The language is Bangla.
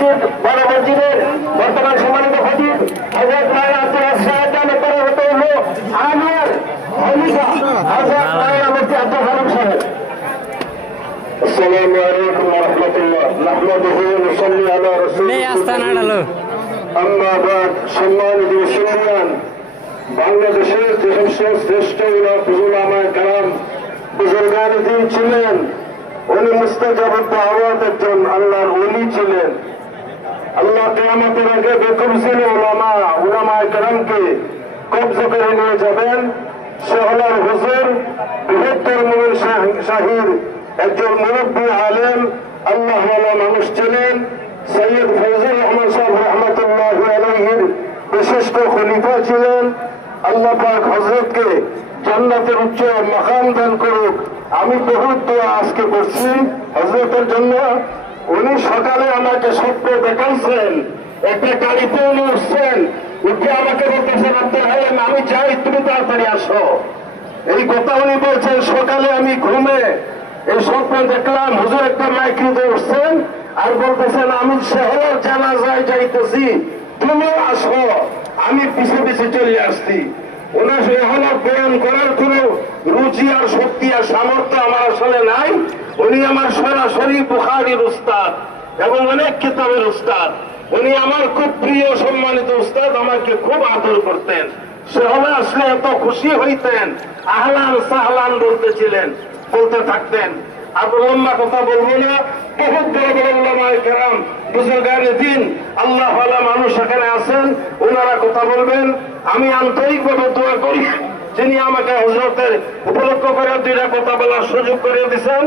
মসজিদ বড় মসজিদের বর্তমান সম্মানিত খতিব হযরত মাওলানা আব্দুল ওয়াহাব সাহেব হলো আমার খলিফা হযরত মাওলানা মুফতি আব্দুল হালিম সাহেব। আসসালামু আলাইকুম ওয়া রাহমাতুল্লাহ। নাহমাদুহু ওয়া নুসাল্লি আলা রাসূলিল্লাহ। আম্মা বাদ। সম্মানিত মুসলমান, বাংলাদেশের যে সমস্ত শ্রেষ্ঠ উলামায়ে কেরাম বুজুর্গান দ্বীন ছিলেন, উনি মুস্তাজাবুদ দাওয়াত একজন আল্লাহর ওলি ছিলেন। আল্লাহ কিয়ামতের আগে বেকবজিল উলামায়ে কেরামকে কবজা করে নিয়ে যাবেন। সে হলেন হুজুর বৃহত্তর মুমিন শাহীর একজন মুরব্বী আলেম, আল্লাহওয়ালা মানুষ ছিলেন। সৈয়দ ফয়জুর রহমান সাহেব রহমতুল্লাহি আলাইহির বিশিষ্ট খলিফা ছিলেন। আল্লাহ পাক হযরতকে জান্নাতের উচ্চ মাকাম দান করুক। আমি বহুত দোয়া আজকে করছি হযরতের জন্য। উনি সকালে আমাকে স্বপ্নে দেখাইছেন, একটা গাড়িতে উনি উঠছেন, উঠে আমাকে বলতেছেন, আব্দুল হালিম আমি চাই তুমি তাড়াতাড়ি আসো। এই কথা উনি বলছেন সকালে। আমি ঘুমে এই স্বপ্নে দেখলাম হুজুর একটা মাইক্রিতে উঠছেন আর বলতেছেন আমি শহরের জানাজায় যাইতেছি, তুমিও আসো। আমি পিছে পিছে চলে আসছি। ওনার এহলা বয়ান করার কোন রুচি আর শক্তি আর সামর্থ্য আমার আসলে নাই। উনি আমার সরাসরি বুখারীর উস্তাদ এবং অনেক কিতাবের উস্তাদ। উনি আমার খুব প্রিয় সম্মানিত উস্তাদ, আমাকে খুব আদর করতেন। শহরে আসলে এত খুশি হইতেন, আহলান সাহলান বলতে থাকতেন। আর লম্বা কথা বলবো না, বহুত বড় বড় উলামায়ে কেরাম বুজুর্গানে দ্বীন আল্লাহওয়ালা মানুষ এখানে আছেন, ওনারা কথা বলবেন। আমি আন্তরিকভাবে দোয়া করি যিনি আমাকে হযরতের উপলক্ষ করে দুইটা কথা বলার সুযোগ করে দিয়েছেন।